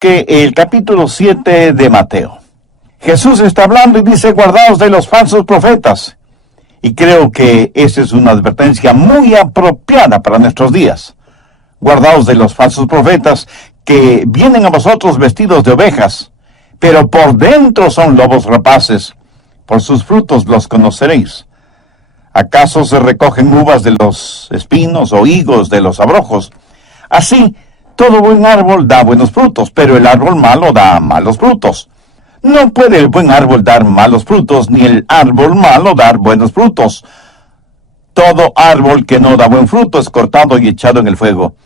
que el capítulo 7 de Mateo. Jesús está hablando y dice, guardaos de los falsos profetas. Y creo que esa es una advertencia muy apropiada para nuestros días. Guardaos de los falsos profetas que vienen a vosotros vestidos de ovejas, pero por dentro son lobos rapaces. Por sus frutos los conoceréis. ¿Acaso se recogen uvas de los espinos o higos de los abrojos? Así, todo buen árbol da buenos frutos, pero el árbol malo da malos frutos. No puede el buen árbol dar malos frutos, ni el árbol malo dar buenos frutos. Todo árbol que no da buen fruto es cortado y echado en el fuego.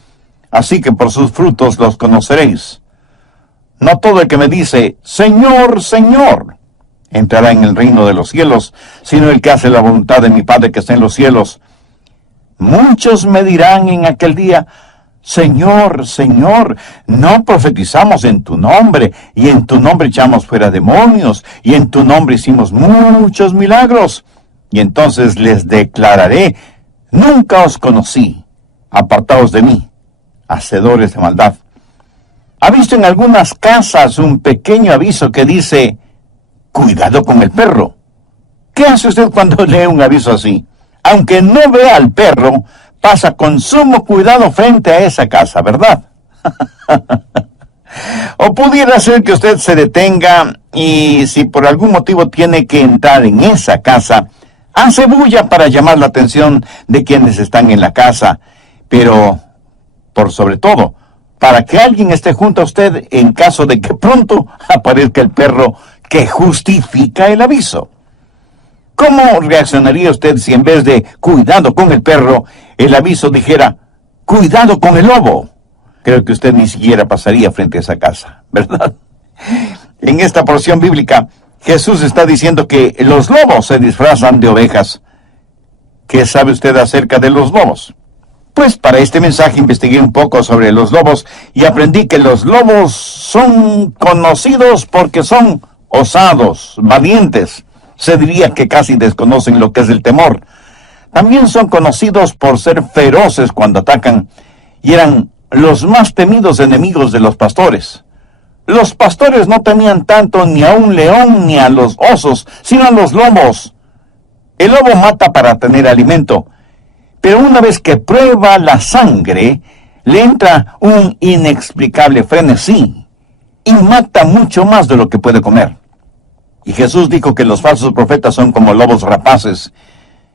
Así que por sus frutos los conoceréis. No todo el que me dice, Señor, Señor, entrará en el reino de los cielos, sino el que hace la voluntad de mi Padre que está en los cielos. Muchos me dirán en aquel día, Señor, Señor, no profetizamos en tu nombre, y en tu nombre echamos fuera demonios, y en tu nombre hicimos muchos milagros. Y entonces les declararé, nunca os conocí, apartaos de mí, hacedores de maldad. ¿Ha visto en algunas casas un pequeño aviso que dice, cuidado con el perro? ¿Qué hace usted cuando lee un aviso así? Aunque no vea al perro, pasa con sumo cuidado frente a esa casa, ¿verdad? O pudiera ser que usted se detenga y si por algún motivo tiene que entrar en esa casa, hace bulla para llamar la atención de quienes están en la casa, pero por sobre todo, para que alguien esté junto a usted en caso de que pronto aparezca el perro que justifica el aviso. ¿Cómo reaccionaría usted si en vez de cuidado con el perro, el aviso dijera cuidado con el lobo? Creo que usted ni siquiera pasaría frente a esa casa, ¿verdad? En esta porción bíblica, Jesús está diciendo que los lobos se disfrazan de ovejas. ¿Qué sabe usted acerca de los lobos? Pues para este mensaje investigué un poco sobre los lobos y aprendí que los lobos son conocidos porque son osados, valientes. Se diría que casi desconocen lo que es el temor. También son conocidos por ser feroces cuando atacan y eran los más temidos enemigos de los pastores. Los pastores no temían tanto ni a un león ni a los osos, sino a los lobos. El lobo mata para tener alimento, pero una vez que prueba la sangre, le entra un inexplicable frenesí y mata mucho más de lo que puede comer. Y Jesús dijo que los falsos profetas son como lobos rapaces.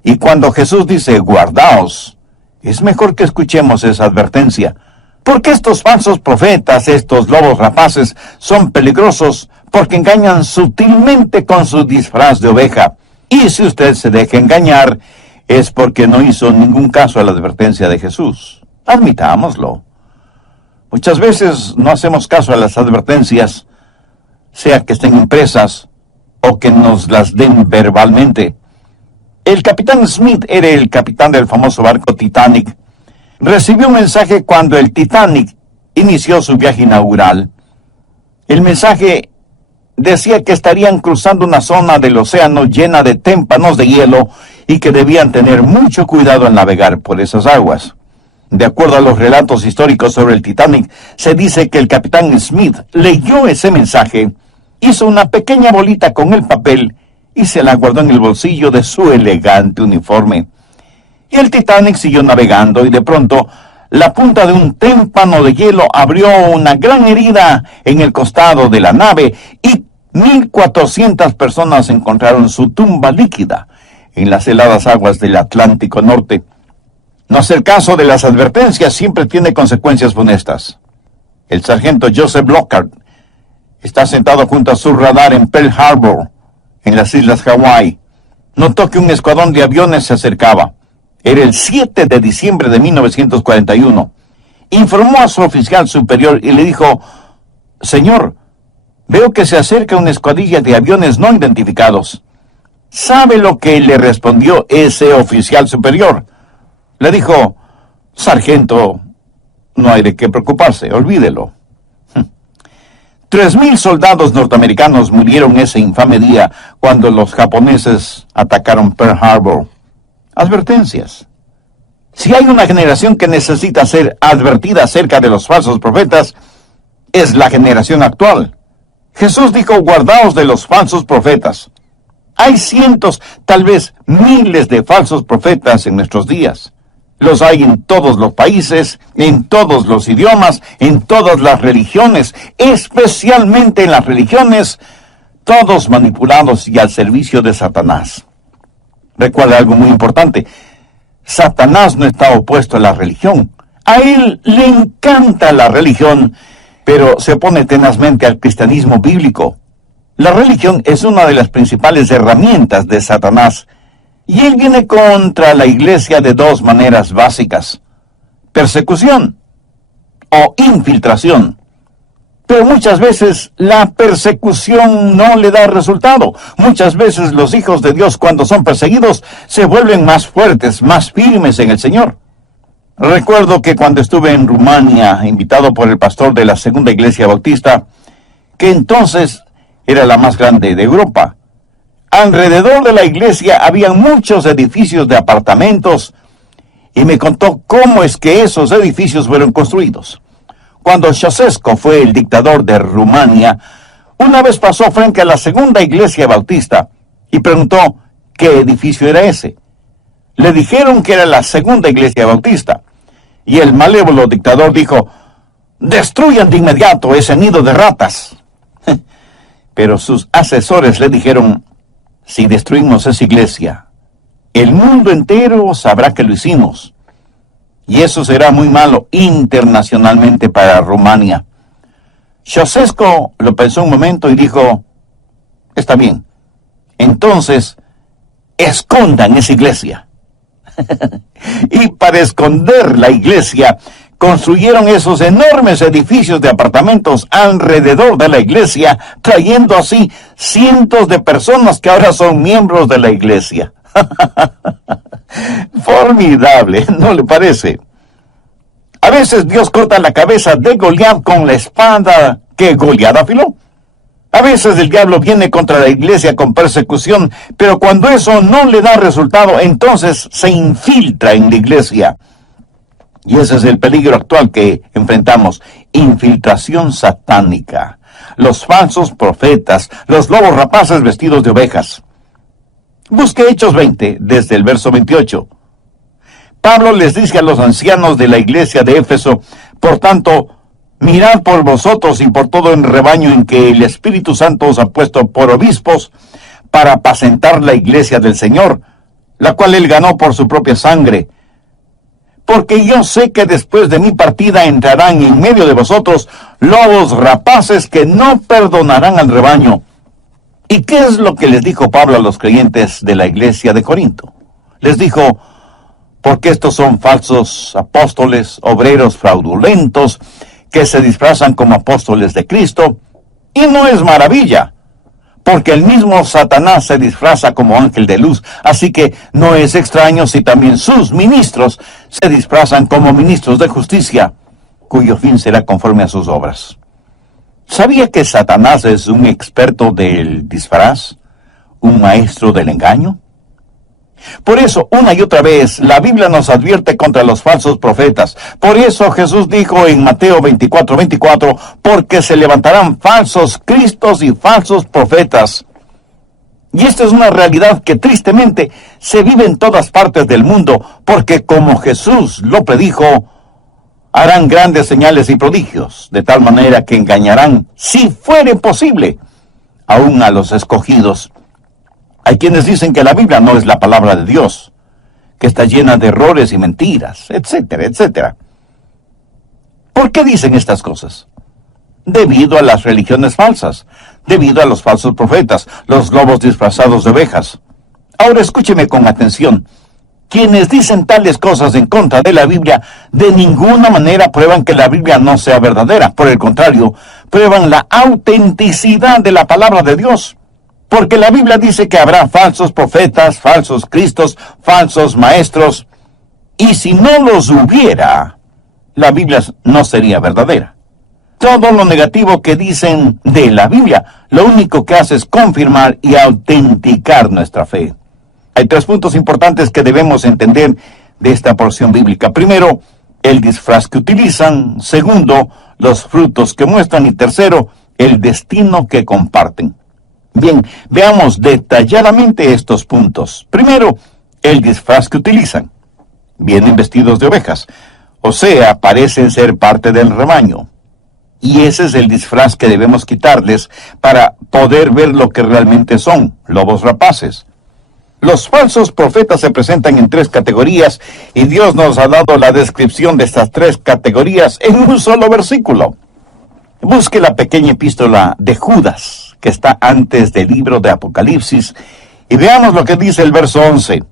Y cuando Jesús dice, guardaos, es mejor que escuchemos esa advertencia. Porque estos falsos profetas, estos lobos rapaces, son peligrosos porque engañan sutilmente con su disfraz de oveja. Y si usted se deja engañar, es porque no hizo ningún caso a la advertencia de Jesús. Admitámoslo. Muchas veces no hacemos caso a las advertencias, sea que estén impresas o que nos las den verbalmente. El capitán Smith era el capitán del famoso barco Titanic. Recibió un mensaje cuando el Titanic inició su viaje inaugural. El mensaje decía que estarían cruzando una zona del océano llena de témpanos de hielo y que debían tener mucho cuidado al navegar por esas aguas. De acuerdo a los relatos históricos sobre el Titanic, se dice que el capitán Smith leyó ese mensaje, hizo una pequeña bolita con el papel y se la guardó en el bolsillo de su elegante uniforme. Y el Titanic siguió navegando y de pronto la punta de un témpano de hielo abrió una gran herida en el costado de la nave y 1,400 personas encontraron su tumba líquida en las heladas aguas del Atlántico Norte. No hacer caso de las advertencias siempre tiene consecuencias funestas. El sargento Joseph Lockhart está sentado junto a su radar en Pearl Harbor, en las islas Hawái. Notó que un escuadrón de aviones se acercaba. Era el 7 de diciembre de 1941. Informó a su oficial superior y le dijo, Señor, veo que se acerca una escuadrilla de aviones no identificados. ¿Sabe lo que le respondió ese oficial superior? Le dijo, Sargento, no hay de qué preocuparse, olvídelo. 3,000 soldados norteamericanos murieron ese infame día cuando los japoneses atacaron Pearl Harbor. Advertencias. Si hay una generación que necesita ser advertida acerca de los falsos profetas, es la generación actual. Jesús dijo, guardaos de los falsos profetas. Hay cientos, tal vez miles de falsos profetas en nuestros días. Los hay en todos los países, en todos los idiomas, en todas las religiones, especialmente en las religiones, todos manipulados y al servicio de Satanás. Recuerda algo muy importante. Satanás no está opuesto a la religión. A él le encanta la religión, pero se opone tenazmente al cristianismo bíblico. La religión es una de las principales herramientas de Satanás, y él viene contra la iglesia de dos maneras básicas: persecución o infiltración. Pero muchas veces la persecución no le da resultado. Muchas veces los hijos de Dios, cuando son perseguidos, se vuelven más fuertes, más firmes en el Señor. Recuerdo que cuando estuve en Rumania, invitado por el pastor de la Segunda Iglesia Bautista, que entonces era la más grande de Europa, alrededor de la iglesia había muchos edificios de apartamentos, y me contó cómo es que esos edificios fueron construidos. Cuando Ceausescu fue el dictador de Rumania, una vez pasó frente a la Segunda Iglesia Bautista y preguntó qué edificio era ese. Le dijeron que era la Segunda Iglesia Bautista, y el malévolo dictador dijo, destruyan de inmediato ese nido de ratas. Pero sus asesores le dijeron, si destruimos esa iglesia, el mundo entero sabrá que lo hicimos. Y eso será muy malo internacionalmente para Rumania. Ceausescu lo pensó un momento y dijo, está bien, entonces escondan esa iglesia. Y para esconder la iglesia, construyeron esos enormes edificios de apartamentos alrededor de la iglesia, trayendo así cientos de personas que ahora son miembros de la iglesia. Formidable, ¿no le parece? A veces Dios corta la cabeza de Goliat con la espada que Goliat afiló. A veces el diablo viene contra la iglesia con persecución, pero cuando eso no le da resultado, entonces se infiltra en la iglesia. Y ese es el peligro actual que enfrentamos: infiltración satánica. Los falsos profetas, los lobos rapaces vestidos de ovejas. Busque Hechos 20, desde el verso 28. Pablo les dice a los ancianos de la iglesia de Éfeso, por tanto, mirad por vosotros y por todo el rebaño en que el Espíritu Santo os ha puesto por obispos, para apacentar la iglesia del Señor, la cual él ganó por su propia sangre. Porque yo sé que después de mi partida entrarán en medio de vosotros lobos rapaces que no perdonarán al rebaño. ¿Y qué es lo que les dijo Pablo a los creyentes de la iglesia de Corinto? Les dijo, porque estos son falsos apóstoles, obreros fraudulentos, que se disfrazan como apóstoles de Cristo, y no es maravilla, porque el mismo Satanás se disfraza como ángel de luz, así que no es extraño si también sus ministros se disfrazan como ministros de justicia, cuyo fin será conforme a sus obras. ¿Sabía que Satanás es un experto del disfraz, un maestro del engaño? Por eso, una y otra vez, la Biblia nos advierte contra los falsos profetas. Por eso Jesús dijo en Mateo 24:24, porque se levantarán falsos cristos y falsos profetas. Y esta es una realidad que tristemente se vive en todas partes del mundo, porque como Jesús lo predijo, harán grandes señales y prodigios, de tal manera que engañarán, si fuere posible, aún a los escogidos. Hay quienes dicen que la Biblia no es la palabra de Dios, que está llena de errores y mentiras, etcétera, etcétera. ¿Por qué dicen estas cosas? Debido a las religiones falsas, debido a los falsos profetas, los lobos disfrazados de ovejas. Ahora escúcheme con atención. Quienes dicen tales cosas en contra de la Biblia, de ninguna manera prueban que la Biblia no sea verdadera. Por el contrario, prueban la autenticidad de la palabra de Dios. Porque la Biblia dice que habrá falsos profetas, falsos cristos, falsos maestros. Y si no los hubiera, la Biblia no sería verdadera. Todo lo negativo que dicen de la Biblia, lo único que hace es confirmar y autenticar nuestra fe. Hay 3 puntos importantes que debemos entender de esta porción bíblica. Primero, el disfraz que utilizan. Segundo, los frutos que muestran y tercero, el destino que comparten. Bien, veamos detalladamente estos puntos. Primero, el disfraz que utilizan. Vienen vestidos de ovejas, o sea, parecen ser parte del rebaño. Y ese es el disfraz que debemos quitarles para poder ver lo que realmente son, lobos rapaces. Los falsos profetas se presentan en 3 categorías y Dios nos ha dado la descripción de estas 3 categorías en un solo versículo. Busque la pequeña epístola de Judas, que está antes del libro de Apocalipsis, y veamos lo que dice el verso 11.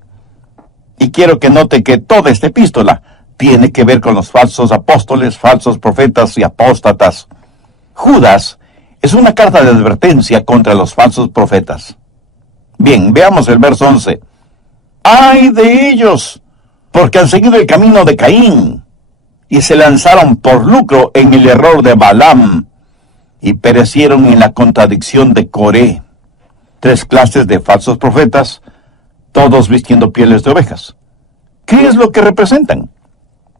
Y quiero que note que toda esta epístola tiene que ver con los falsos apóstoles, falsos profetas y apóstatas. Judas es una carta de advertencia contra los falsos profetas. Bien, veamos el verso 11. ¡Ay de ellos! Porque han seguido el camino de Caín, y se lanzaron por lucro en el error de Balaam, y perecieron en la contradicción de Coré. 3 clases de falsos profetas, todos vistiendo pieles de ovejas. ¿Qué es lo que representan?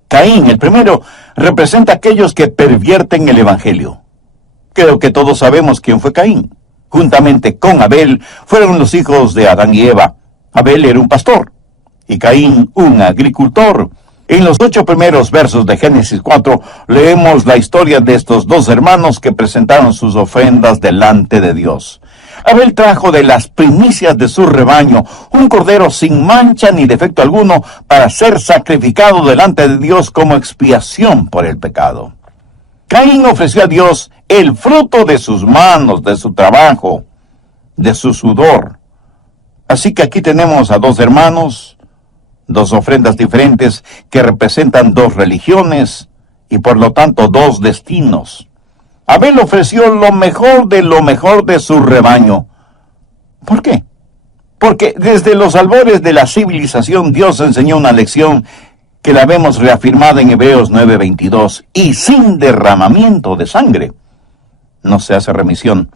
Caín, el primero, representa a aquellos que pervierten el Evangelio. Creo que todos sabemos quién fue Caín. Juntamente con Abel, fueron los hijos de Adán y Eva. Abel era un pastor, y Caín un agricultor. En los 8 primeros versos de Génesis 4, leemos la historia de estos 2 hermanos que presentaron sus ofrendas delante de Dios. Abel trajo de las primicias de su rebaño un cordero sin mancha ni defecto alguno para ser sacrificado delante de Dios como expiación por el pecado. Caín ofreció a Dios el fruto de sus manos, de su trabajo, de su sudor. Así que aquí tenemos a 2 hermanos, 2 ofrendas diferentes que representan 2 religiones y por lo tanto 2 destinos. Abel ofreció lo mejor de su rebaño. ¿Por qué? Porque desde los albores de la civilización Dios enseñó una lección que la vemos reafirmada en Hebreos 9:22, y sin derramamiento de sangre no se hace remisión.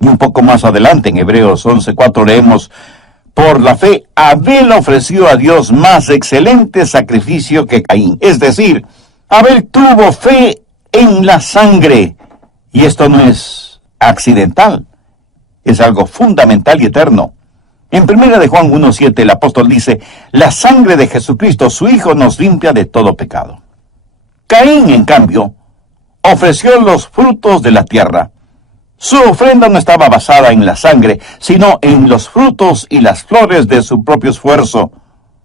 Y un poco más adelante en Hebreos 11:4 leemos: por la fe Abel ofreció a Dios más excelente sacrificio que Caín. Es decir, Abel tuvo fe en la sangre. Y esto no es accidental, es algo fundamental y eterno. En 1 de Juan 1:7 el apóstol dice: la sangre de Jesucristo, su Hijo, nos limpia de todo pecado. Caín, en cambio, ofreció los frutos de la tierra. Su ofrenda no estaba basada en la sangre, sino en los frutos y las flores de su propio esfuerzo.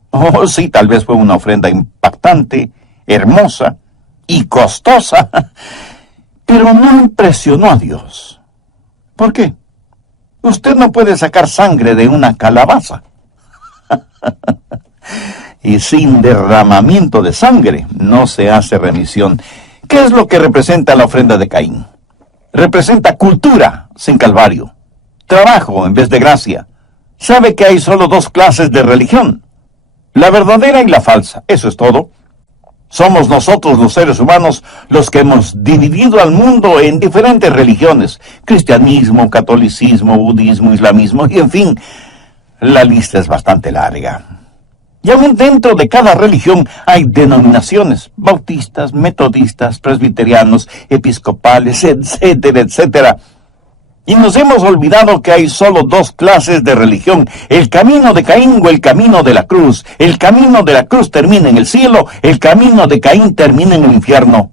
Oh, sí, tal vez fue una ofrenda impactante, hermosa y costosa, pero no impresionó a Dios. ¿Por qué? Usted no puede sacar sangre de una calabaza. Y sin derramamiento de sangre no se hace remisión. ¿Qué es lo que representa la ofrenda de Caín? Representa cultura sin calvario, trabajo en vez de gracia. Sabe que hay solo 2 clases de religión: la verdadera y la falsa. Eso es todo. Somos nosotros los seres humanos los que hemos dividido al mundo en diferentes religiones: cristianismo, catolicismo, budismo, islamismo, y en fin, la lista es bastante larga. Y aún dentro de cada religión hay denominaciones: bautistas, metodistas, presbiterianos, episcopales, etcétera, etcétera. Y nos hemos olvidado que hay solo 2 clases de religión: el camino de Caín o el camino de la cruz. El camino de la cruz termina en el cielo, el camino de Caín termina en el infierno.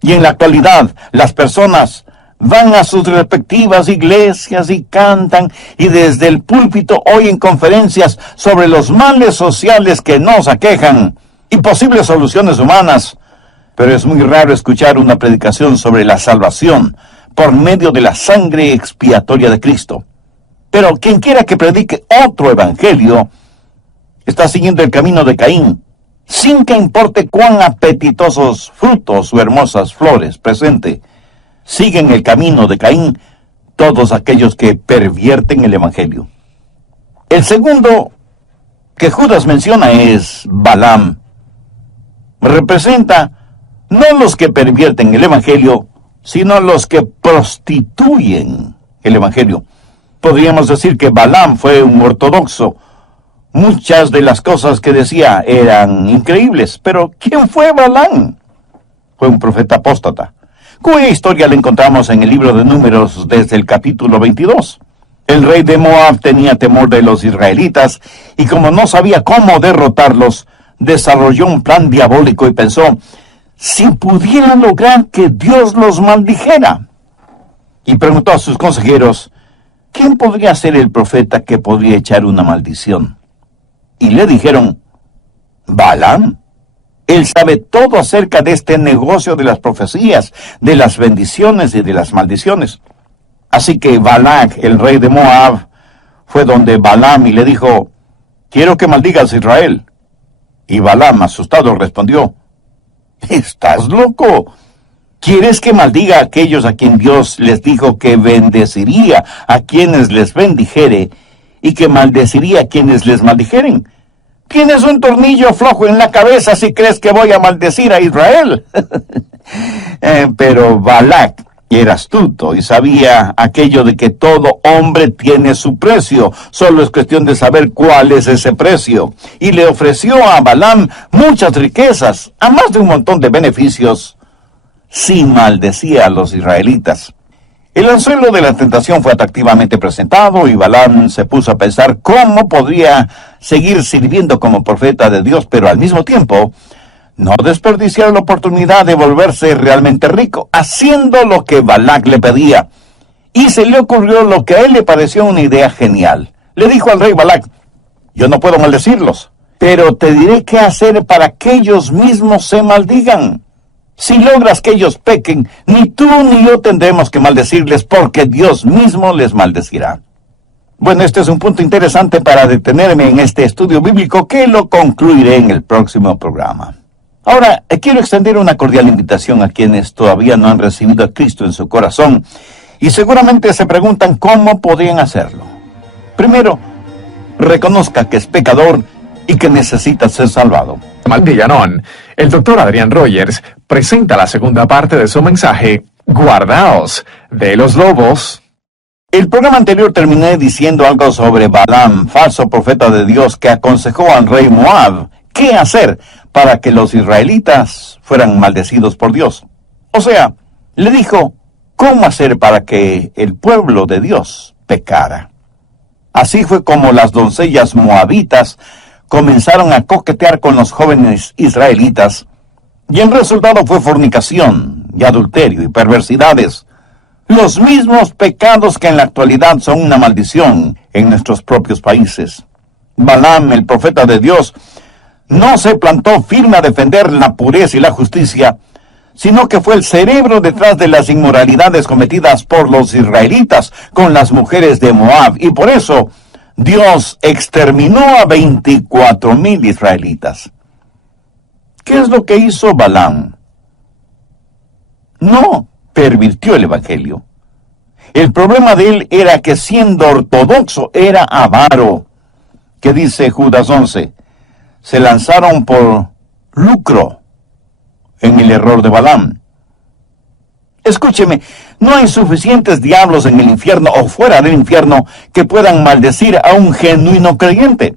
Y en la actualidad, las personas van a sus respectivas iglesias y cantan, y desde el púlpito oyen conferencias sobre los males sociales que nos aquejan y posibles soluciones humanas. Pero es muy raro escuchar una predicación sobre la salvación por medio de la sangre expiatoria de Cristo. Pero quien quiera que predique otro evangelio está siguiendo el camino de Caín, sin que importe cuán apetitosos frutos o hermosas flores presente. Siguen el camino de Caín todos aquellos que pervierten el evangelio. El segundo que Judas menciona es Balaam. Representa no los que pervierten el evangelio, sino los que prostituyen el evangelio. Podríamos decir que Balaam fue un ortodoxo. Muchas de las cosas que decía eran increíbles, pero ¿quién fue Balaam? Fue un profeta apóstata. cuya historia la encontramos en el libro de Números desde el capítulo 22. El rey de Moab tenía temor de los israelitas y como no sabía cómo derrotarlos, desarrolló un plan diabólico y pensó, si pudiera lograr que Dios los maldijera. Y preguntó a sus consejeros, ¿quién podría ser el profeta que podría echar una maldición? Y le dijeron, Balaam. Él sabe todo acerca de este negocio de las profecías, de las bendiciones y de las maldiciones. Así que Balac, el rey de Moab, fue donde Balaam y le dijo, quiero que maldigas a Israel. Y Balaam, asustado, respondió, ¿estás loco? ¿Quieres que maldiga a aquellos a quien Dios les dijo que bendeciría a quienes les bendijere y que maldeciría a quienes les maldijeren? Tienes un tornillo flojo en la cabeza si crees que voy a maldecir a Israel. Pero Balac era astuto y sabía aquello de que todo hombre tiene su precio. Solo es cuestión de saber cuál es ese precio. Y le ofreció a Balaam muchas riquezas, a más de un montón de beneficios, si maldecía a los israelitas. El anzuelo de la tentación fue atractivamente presentado y Balaam se puso a pensar cómo podría seguir sirviendo como profeta de Dios, pero al mismo tiempo no desperdiciar la oportunidad de volverse realmente rico, haciendo lo que Balac le pedía. Y se le ocurrió lo que a él le pareció una idea genial. Le dijo al rey Balac, yo no puedo maldecirlos, pero te diré qué hacer para que ellos mismos se maldigan. Si logras que ellos pequen, ni tú ni yo tendremos que maldecirles, porque Dios mismo les maldecirá. Bueno, este es un punto interesante para detenerme en este estudio bíblico, que lo concluiré en el próximo programa. Ahora, quiero extender una cordial invitación a quienes todavía no han recibido a Cristo en su corazón, y seguramente se preguntan cómo podrían hacerlo. Primero, reconozca que es pecador y que necesita ser salvado. Maldillanon, el doctor Adrian Rogers presenta la segunda parte de su mensaje, Guardaos de los lobos. El programa anterior terminé diciendo algo sobre Balaam, falso profeta de Dios, que aconsejó al rey Moab qué hacer para que los israelitas fueran maldecidos por Dios. O sea, le dijo cómo hacer para que el pueblo de Dios pecara. Así fue como las doncellas moabitas comenzaron a coquetear con los jóvenes israelitas, y el resultado fue fornicación, y adulterio, y perversidades. Los mismos pecados que en la actualidad son una maldición en nuestros propios países. Balaam, el profeta de Dios, no se plantó firme a defender la pureza y la justicia, sino que fue el cerebro detrás de las inmoralidades cometidas por los israelitas con las mujeres de Moab, y por eso Dios exterminó a 24,000 israelitas. ¿Qué es lo que hizo Balaam? No pervirtió el evangelio. El problema de él era que, siendo ortodoxo, era avaro. ¿Qué dice Judas 11? Se lanzaron por lucro en el error de Balaam. Escúcheme, no hay suficientes diablos en el infierno o fuera del infierno que puedan maldecir a un genuino creyente.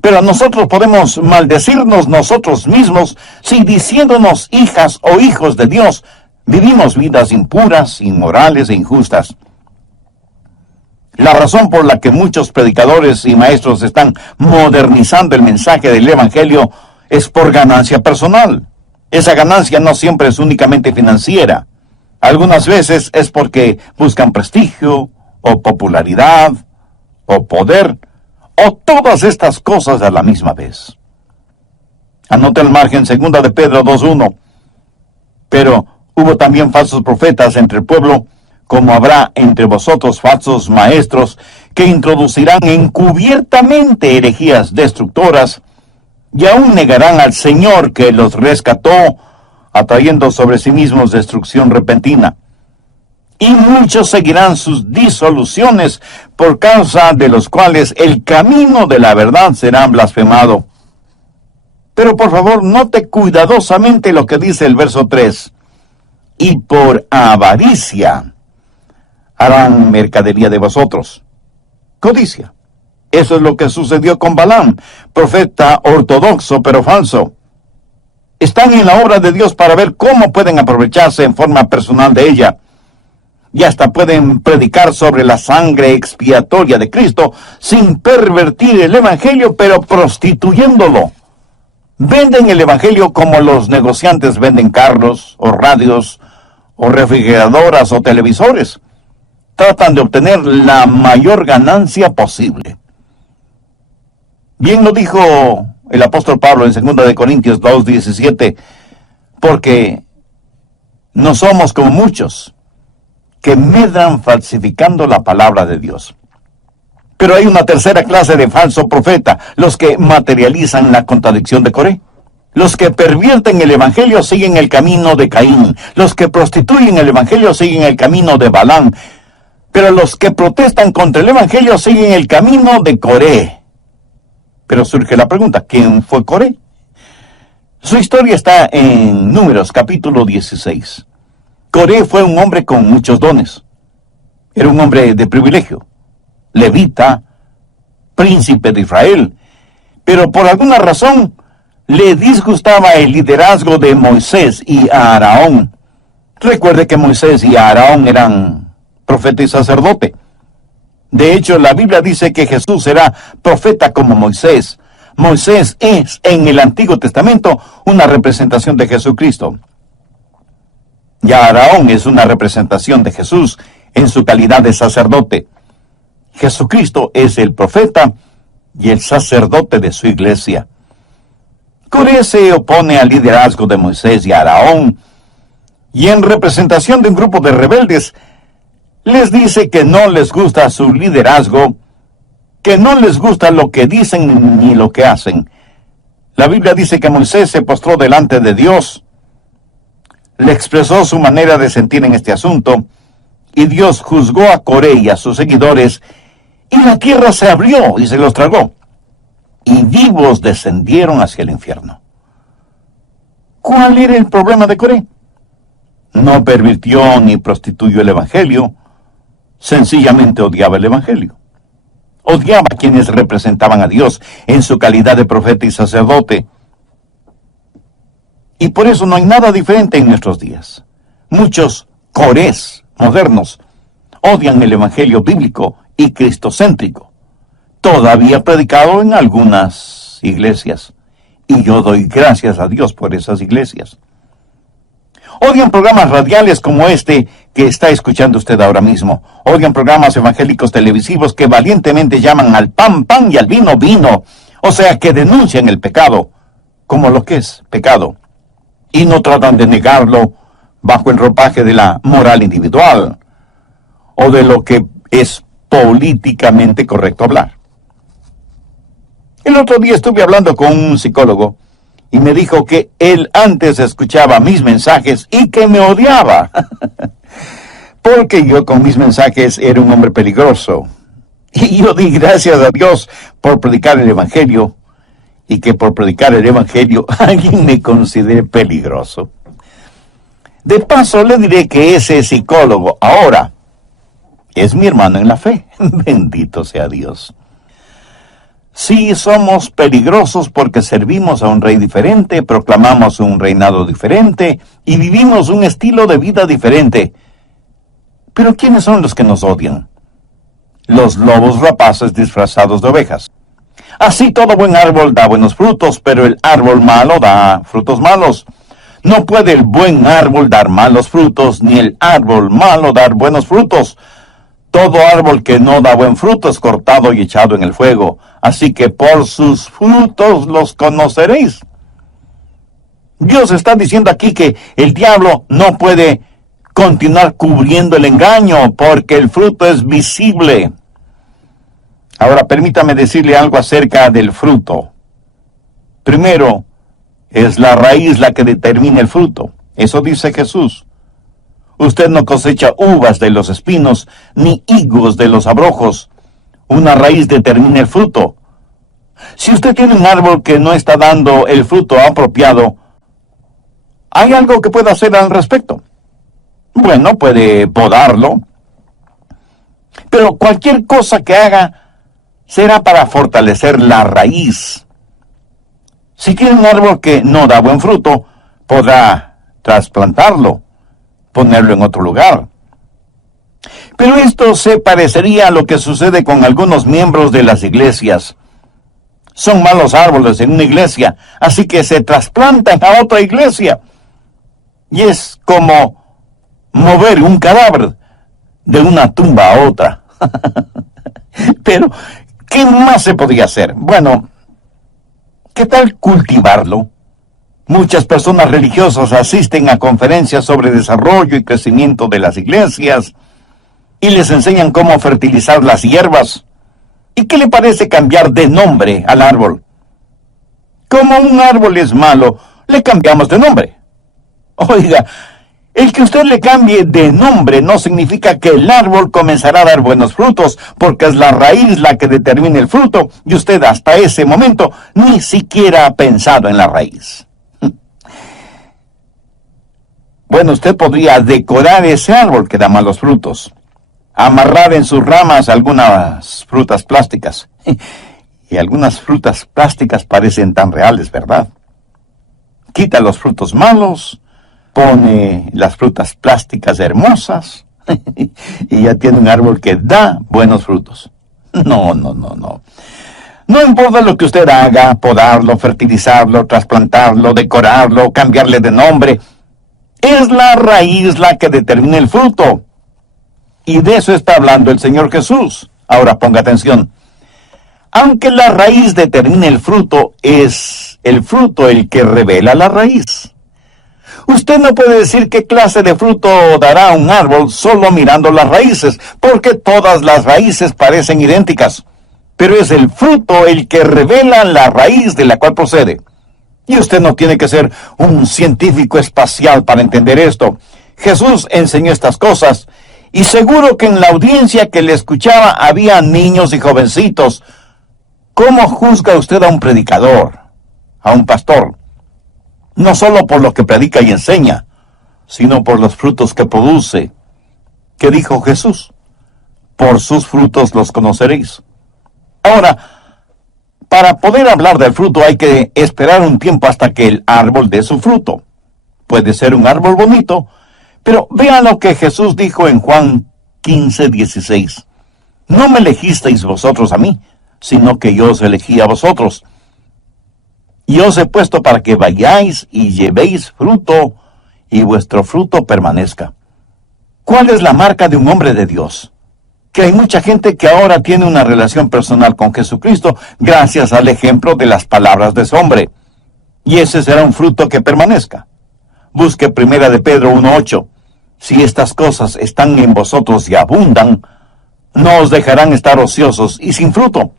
Pero nosotros podemos maldecirnos nosotros mismos si, diciéndonos hijas o hijos de Dios, vivimos vidas impuras, inmorales e injustas. La razón por la que muchos predicadores y maestros están modernizando el mensaje del Evangelio es por ganancia personal. Esa ganancia no siempre es únicamente financiera. Algunas veces es porque buscan prestigio, o popularidad, o poder, o todas estas cosas a la misma vez. Anota el margen 2 de Pedro 2:1. Pero hubo también falsos profetas entre el pueblo, como habrá entre vosotros falsos maestros, que introducirán encubiertamente herejías destructoras, y aún negarán al Señor que los rescató, atrayendo sobre sí mismos destrucción repentina. Y muchos seguirán sus disoluciones, por causa de los cuales el camino de la verdad será blasfemado. Pero por favor, note cuidadosamente lo que dice el verso 3. Y por avaricia harán mercadería de vosotros. Codicia. Eso es lo que sucedió con Balaam, profeta ortodoxo pero falso. están en la obra de Dios para ver cómo pueden aprovecharse en forma personal de ella. Y hasta pueden predicar sobre la sangre expiatoria de Cristo sin pervertir el Evangelio, pero prostituyéndolo. Venden el Evangelio como los negociantes venden carros, o radios, o refrigeradoras, o televisores. Tratan de obtener la mayor ganancia posible. Bien lo dijo el apóstol Pablo en 2 de Corintios 2:17, porque no somos como muchos que medran falsificando la palabra de Dios. Pero hay una tercera clase de falso profeta, los que materializan la contradicción de Coré. Los que pervierten el Evangelio siguen el camino de Caín. Los que prostituyen el Evangelio siguen el camino de Balaam. Pero los que protestan contra el Evangelio siguen el camino de Coré. Pero surge la pregunta, ¿quién fue Coré? Su historia está en Números capítulo 16. Coré fue un hombre con muchos dones. Era un hombre de privilegio, levita, príncipe de Israel. Pero por alguna razón le disgustaba el liderazgo de Moisés y Aarón. Recuerde que Moisés y Aarón eran profeta y sacerdote. De hecho, la Biblia dice que Jesús será profeta como Moisés. Moisés es, en el Antiguo Testamento, una representación de Jesucristo. Y Aarón es una representación de Jesús en su calidad de sacerdote. Jesucristo es el profeta y el sacerdote de su iglesia. Coré se opone al liderazgo de Moisés y Aarón, y en representación de un grupo de rebeldes, les dice que no les gusta su liderazgo, que no les gusta lo que dicen ni lo que hacen. La Biblia dice que Moisés se postró delante de Dios, le expresó su manera de sentir en este asunto, y Dios juzgó a Coré y a sus seguidores, y la tierra se abrió y se los tragó, y vivos descendieron hacia el infierno. ¿Cuál era el problema de Coré? No pervirtió ni prostituyó el Evangelio, sencillamente odiaba el Evangelio. Odiaba a quienes representaban a Dios en su calidad de profeta y sacerdote. Y por eso no hay nada diferente en nuestros días. Muchos corés modernos odian el Evangelio bíblico y cristocéntrico, todavía predicado en algunas iglesias. Y yo doy gracias a Dios por esas iglesias. Odian programas radiales como este que está escuchando usted ahora mismo. Odian programas evangélicos televisivos que valientemente llaman al pan, pan y al vino, vino. O sea, que denuncian el pecado como lo que es pecado. Y no tratan de negarlo bajo el ropaje de la moral individual o de lo que es políticamente correcto hablar. El otro día estuve hablando con un psicólogo y me dijo que él antes escuchaba mis mensajes y que me odiaba. Porque yo con mis mensajes era un hombre peligroso. Y yo di gracias a Dios por predicar el Evangelio, y que por predicar el Evangelio alguien me considere peligroso. De paso le diré que ese psicólogo ahora es mi hermano en la fe. Bendito sea Dios. Sí, somos peligrosos porque servimos a un rey diferente, proclamamos un reinado diferente y vivimos un estilo de vida diferente. Pero ¿quiénes son los que nos odian? Los lobos rapaces disfrazados de ovejas. Así todo buen árbol da buenos frutos, pero el árbol malo da frutos malos. No puede el buen árbol dar malos frutos, ni el árbol malo dar buenos frutos. Todo árbol que no da buen fruto es cortado y echado en el fuego. Así que por sus frutos los conoceréis. Dios está diciendo aquí que el diablo no puede continuar cubriendo el engaño porque el fruto es visible. Ahora permítame decirle algo acerca del fruto. Primero, es la raíz la que determina el fruto. Eso dice Jesús. Usted no cosecha uvas de los espinos, ni higos de los abrojos. Una raíz determina el fruto. Si usted tiene un árbol que no está dando el fruto apropiado, ¿hay algo que pueda hacer al respecto? Bueno, puede podarlo. Pero cualquier cosa que haga será para fortalecer la raíz. Si tiene un árbol que no da buen fruto, podrá trasplantarlo, ponerlo en otro lugar. Pero esto se parecería a lo que sucede con algunos miembros de las iglesias. Son malos árboles en una iglesia, así que se trasplantan a otra iglesia. Y es como mover un cadáver de una tumba a otra. Pero, ¿qué más se podría hacer? Bueno, ¿qué tal cultivarlo? Muchas personas religiosas asisten a conferencias sobre desarrollo y crecimiento de las iglesias y les enseñan cómo fertilizar las hierbas. ¿Y qué le parece cambiar de nombre al árbol? Como un árbol es malo, le cambiamos de nombre. Oiga, el que usted le cambie de nombre no significa que el árbol comenzará a dar buenos frutos, porque es la raíz la que determina el fruto, y usted hasta ese momento ni siquiera ha pensado en la raíz. Bueno, usted podría decorar ese árbol que da malos frutos, amarrar en sus ramas algunas frutas plásticas. Y algunas frutas plásticas parecen tan reales, ¿verdad? Quita los frutos malos, pone las frutas plásticas hermosas y ya tiene un árbol que da buenos frutos. No. No importa lo que usted haga, podarlo, fertilizarlo, trasplantarlo, decorarlo, cambiarle de nombre. Es la raíz la que determina el fruto. Y de eso está hablando el Señor Jesús. Ahora ponga atención. Aunque la raíz determine el fruto, es el fruto el que revela la raíz. Usted no puede decir qué clase de fruto dará un árbol solo mirando las raíces, porque todas las raíces parecen idénticas. Pero es el fruto el que revela la raíz de la cual procede. Y usted no tiene que ser un científico espacial para entender esto. Jesús enseñó estas cosas, y seguro que en la audiencia que le escuchaba había niños y jovencitos. ¿Cómo juzga usted a un predicador, a un pastor? No solo por lo que predica y enseña, sino por los frutos que produce. ¿Qué dijo Jesús? Por sus frutos los conoceréis. Ahora, para poder hablar del fruto hay que esperar un tiempo hasta que el árbol dé su fruto. Puede ser un árbol bonito, pero vean lo que Jesús dijo en Juan 15:16. No me elegisteis vosotros a mí, sino que yo os elegí a vosotros. Y os he puesto para que vayáis y llevéis fruto, y vuestro fruto permanezca. ¿Cuál es la marca de un hombre de Dios? Que hay mucha gente que ahora tiene una relación personal con Jesucristo gracias al ejemplo de las palabras de ese hombre. Y ese será un fruto que permanezca. Busque 1 de Pedro 1:8. Si estas cosas están en vosotros y abundan, no os dejarán estar ociosos y sin fruto.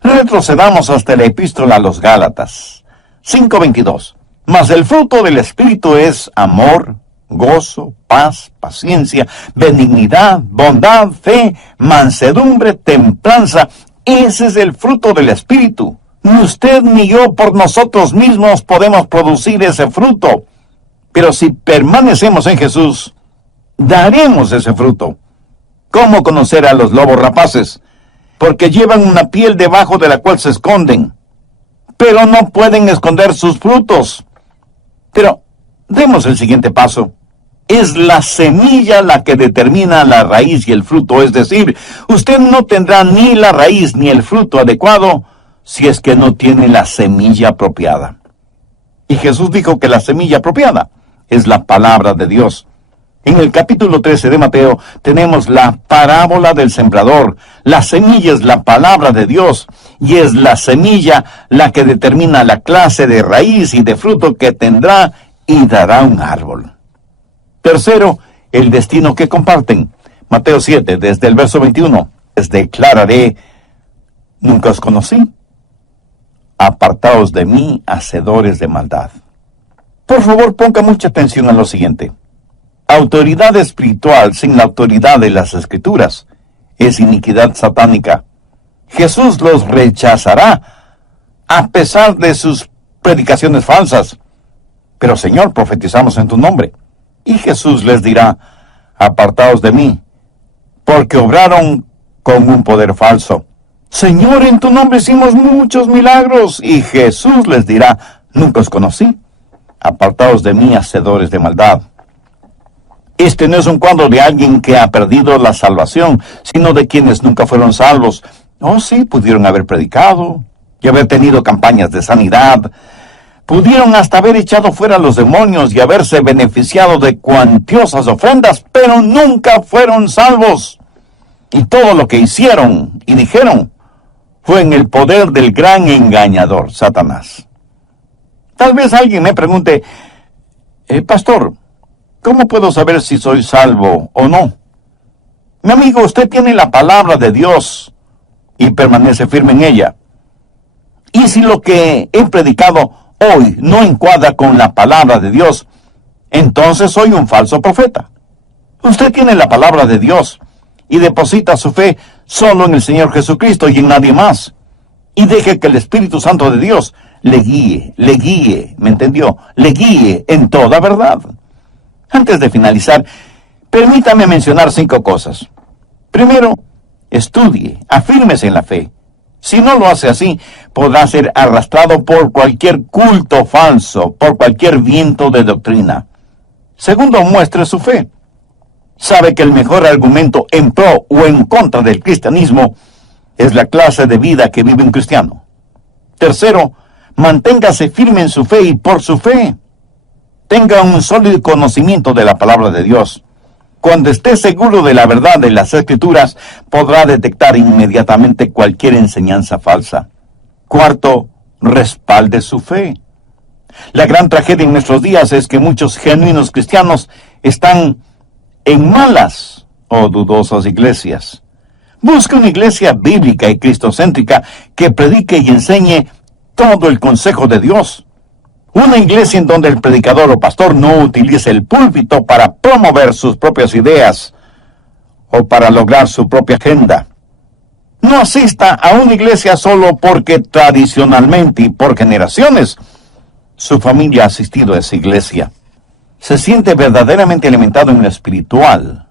Retrocedamos hasta la epístola a los Gálatas 5:22. Mas el fruto del Espíritu es amor, gozo, paz, paciencia, benignidad, bondad, fe, mansedumbre, templanza. Ese es el fruto del Espíritu. Ni usted ni yo por nosotros mismos podemos producir ese fruto. Pero si permanecemos en Jesús, daremos ese fruto. ¿Cómo conocer a los lobos rapaces? Porque llevan una piel debajo de la cual se esconden, pero no pueden esconder sus frutos. Pero demos el siguiente paso. Es la semilla la que determina la raíz y el fruto, es decir, usted no tendrá ni la raíz ni el fruto adecuado si es que no tiene la semilla apropiada. Y Jesús dijo que la semilla apropiada es la palabra de Dios. En el capítulo 13 de Mateo tenemos la parábola del sembrador. La semilla es la palabra de Dios y es la semilla la que determina la clase de raíz y de fruto que tendrá y dará un árbol. Tercero, el destino que comparten. Mateo 7, desde el verso 21. Les declararé, nunca os conocí. Apartaos de mí, hacedores de maldad. Por favor, ponga mucha atención a lo siguiente. Autoridad espiritual sin la autoridad de las Escrituras es iniquidad satánica. Jesús los rechazará a pesar de sus predicaciones falsas. Pero Señor, profetizamos en tu nombre. Y Jesús les dirá, apartaos de mí, porque obraron con un poder falso. Señor, en tu nombre hicimos muchos milagros. Y Jesús les dirá, Nunca os conocí. Apartaos de mí, hacedores de maldad. Este no es un cuadro de alguien que ha perdido la salvación, sino de quienes nunca fueron salvos. Oh, sí, pudieron haber predicado y haber tenido campañas de sanidad. Pudieron hasta haber echado fuera a los demonios y haberse beneficiado de cuantiosas ofrendas, pero nunca fueron salvos. Y todo lo que hicieron y dijeron fue en el poder del gran engañador, Satanás. Tal vez alguien me pregunte, pastor, ¿cómo puedo saber si soy salvo o no? Mi amigo, usted tiene la palabra de Dios y permanece firme en ella. Y si lo que he predicado hoy no encuadra con la palabra de Dios, entonces soy un falso profeta. Usted tiene la palabra de Dios y deposita su fe solo en el Señor Jesucristo y en nadie más. Y deje que el Espíritu Santo de Dios le guíe, ¿me entendió? Le guíe en toda verdad. Antes de finalizar, permítame mencionar 5 cosas. Primero, estudie, afírmese en la fe. Si no lo hace así, podrá ser arrastrado por cualquier culto falso, por cualquier viento de doctrina. Segundo, muestre su fe. Sabe que el mejor argumento en pro o en contra del cristianismo es la clase de vida que vive un cristiano. Tercero, manténgase firme en su fe y por su fe. Tenga un sólido conocimiento de la palabra de Dios. Cuando esté seguro de la verdad de las Escrituras, podrá detectar inmediatamente cualquier enseñanza falsa. Cuarto, respalde su fe. La gran tragedia en nuestros días es que muchos genuinos cristianos están en malas o dudosas iglesias. Busque una iglesia bíblica y cristocéntrica que predique y enseñe todo el consejo de Dios. Una iglesia en donde el predicador o pastor no utilice el púlpito para promover sus propias ideas o para lograr su propia agenda. No asista a una iglesia solo porque tradicionalmente y por generaciones su familia ha asistido a esa iglesia. Se siente verdaderamente alimentado en lo espiritual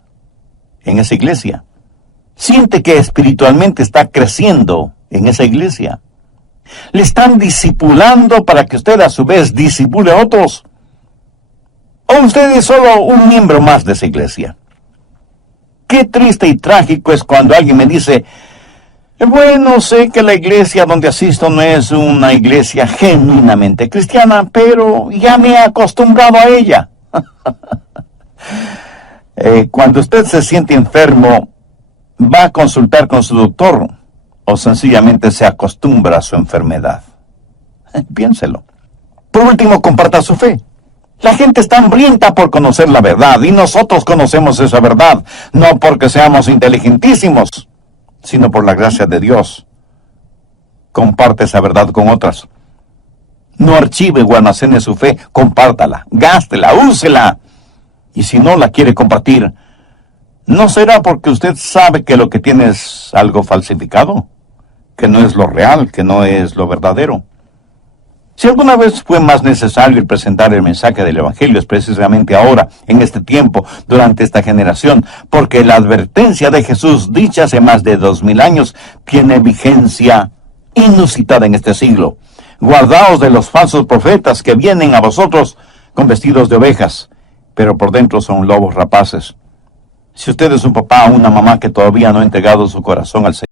en esa iglesia. Siente que espiritualmente está creciendo en esa iglesia. Le están discipulando para que usted a su vez disipule a otros. O usted es solo un miembro más de esa iglesia. Qué triste y trágico es cuando alguien me dice, bueno, sé que la iglesia donde asisto no es una iglesia genuinamente cristiana, pero ya me he acostumbrado a ella. Cuando usted se siente enfermo, va a consultar con su doctor o sencillamente se acostumbra a su enfermedad. Piénselo. Por último, comparta su fe. La gente está hambrienta por conocer la verdad y nosotros conocemos esa verdad, no porque seamos inteligentísimos, sino por la gracia de Dios. Comparte esa verdad con otras. No archive o almacene su fe, compártala, gástela, úsela. Y si no la quiere compartir, ¿no será porque usted sabe que lo que tiene es algo falsificado? Que no es lo real, que no es lo verdadero. Si alguna vez fue más necesario el presentar el mensaje del Evangelio, es precisamente ahora, en este tiempo, durante esta generación, porque la advertencia de Jesús, dicha hace más de 2000 años, tiene vigencia inusitada en este siglo. Guardaos de los falsos profetas que vienen a vosotros con vestidos de ovejas, pero por dentro son lobos rapaces. Si usted es un papá o una mamá que todavía no ha entregado su corazón al Señor,